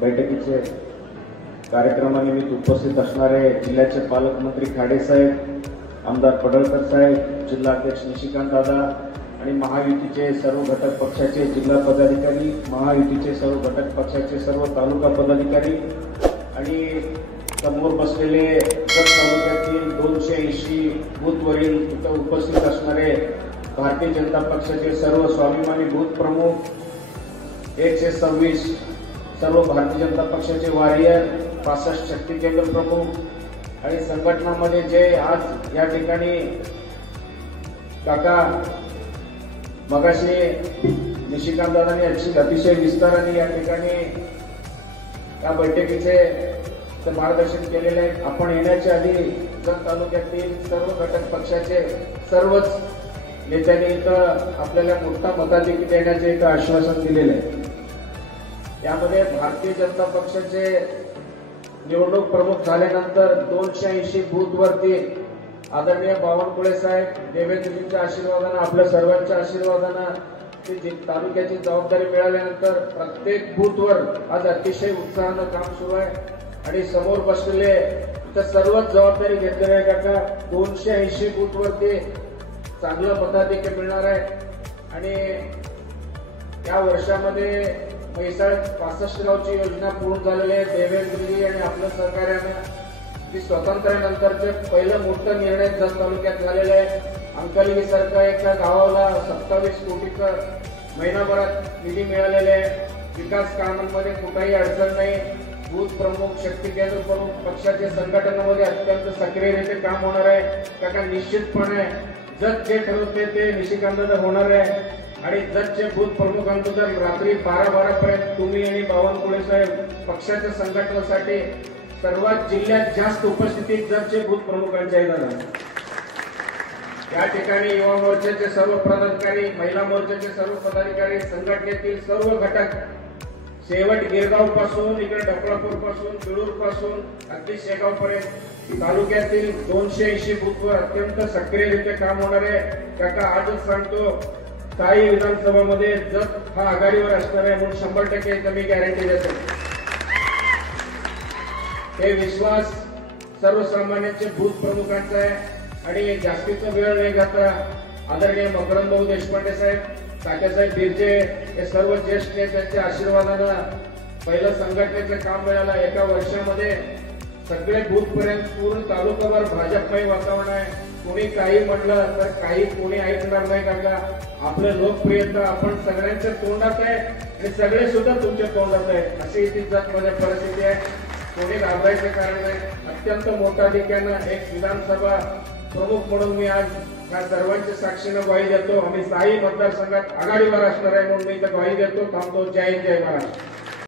बैठकीचे कार्यक्रमानिमित्त उपस्थित असणारे जिल्ह्याचे पालकमंत्री खाडे साहेब, आमदार पडळकर साहेब, जिल्हा अध्यक्ष निशिकांत दादा आणि महायुतीचे सर्व घटक पक्षाचे जिल्हा पदाधिकारी, महायुतीचे सर्व घटक पक्षाचे सर्व तालुका पदाधिकारी आणि समोर बसलेले जत तालुक्यातील 280 बूथवरील इथं उपस्थित असणारे भारतीय जनता पक्षाचे सर्व स्वाभिमानी बूथ प्रमुख, 126 सर्व भारतीय जनता पक्षाचे वॉरियर, 65 शक्ती केंद्र प्रमुख आणि संघटनामध्ये जे आज या ठिकाणी काका मगाशी निशिकांत दादांनी अतिशय विस्ताराने या ठिकाणी या बैठकीचे मार्गदर्शन केलेले आहे। आपण येण्याच्या आधी जत तालुक्यातील सर्व घटक पक्षाचे सर्वच नेत्यांनी इथं आपल्याला मोठा मताधिक्य देण्याचे इथं आश्वासन दिलेले आहे। यामध्ये भारतीय जनता पक्षाचे निवडणूक प्रमुख झाल्यानंतर 280 बूथवरती आदरणीय बावनकुळे साहेब, देवेंद्रजींच्या आशीर्वादाने, आपल्या सर्वांच्या आशीर्वादाने तालुक्याची जबाबदारी मिळाल्यानंतर प्रत्येक बूथवर आज अतिशय उत्साहानं काम सुरू आहे आणि समोर बसलेले तर सर्वच जबाबदारी घेतलेली आहे काका। 280 बूथवरती चांगलं मताधिक्य मिळणार आहे आणि या वर्षामध्ये म्हैसाळ 65 गावची योजना पूर्ण झालेली आहे। देवेंद्रजी आणि आपल्या सहकार्यानं ती स्वातंत्र्यानंतरचे पहिलं मोठं निर्णय जत तालुक्यात झालेला आहे। अंकलगी सारख्या एका गावाला 27 कोटीचा महिनाभरात निधी मिळालेला आहे। विकास कामांमध्ये कुठेही अडचण नाही। बूथ प्रमुख, शक्ती केंद्र प्रमुख, पक्षाच्या संघटनामध्ये अत्यंत सक्रियरित्या काम होणार आहे काका। निश्चितपणे जत जे ठरवते ते निशिकांत होणार आहे आणि जतचे बूथ प्रमुखांचं तर रात्री 12-12 पर्यंत तुम्ही आणि बावनकुळे साहेब पक्षाच्या संघटनेसाठी सर्वात जिल्ह्यात जास्त उपस्थिती जतचे बूथ प्रमुखांच्या येणार आहे। या ठिकाणी युवा मोर्चाचे सर्व पदाधिकारी, महिला मोर्चाचे सर्व पदाधिकारी, संघटनेतील सर्व घटक शेवट गिरगाव पासून इकडे डफळापूर पासून, बिळूर पासून अगदी शेगाव पर्यंत तालुक्यातील 280 बूथवर अत्यंत सक्रियरित्या काम होणार आहे काका। आजच सांगतो, काही विधानसभामध्ये जत हा आघाडीवर असणार आहे म्हणून 100% मी गॅरंटी देतो। हे विश्वास सर्वसामान्यांचे बूथ प्रमुखांचा आहे आणि जास्तीचा वेळ नाही घालता आदरणीय मकरंद भाऊ देशपांडे साहेब, तात्यासाहेब बिर्जे हे सर्व ज्येष्ठ नेत्यांच्या आशीर्वादानं पहिलं संघटनेचं काम मिळालं। एका वर्षामध्ये सगळे बूथ पर्यंत पूर्ण तालुकाभर भाजपमय वातावरण आहे। कोणी काही म्हणलं तर काही कोणी ऐकणार नाही काका। आपलं लोकप्रियता आपण सगळ्यांच्या तोंडात आहे आणि सगळे सुद्धा तुमच्या तोंडात आहे, अशी ती जतमध्ये परिस्थिती आहे। कोणी घाबरायचं कारण नाही। अत्यंत मोठ्याधिक्यानं एक विधानसभा प्रमुख म्हणून मी आज या सर्वांच्या साक्षीनं ग्वाही देतो, आम्ही 6 मतदारसंघात आघाडीवर असणार आहे म्हणून मी इथं ग्वाही देतो। थांबतो। जय हिंद, जय महाराष्ट्र।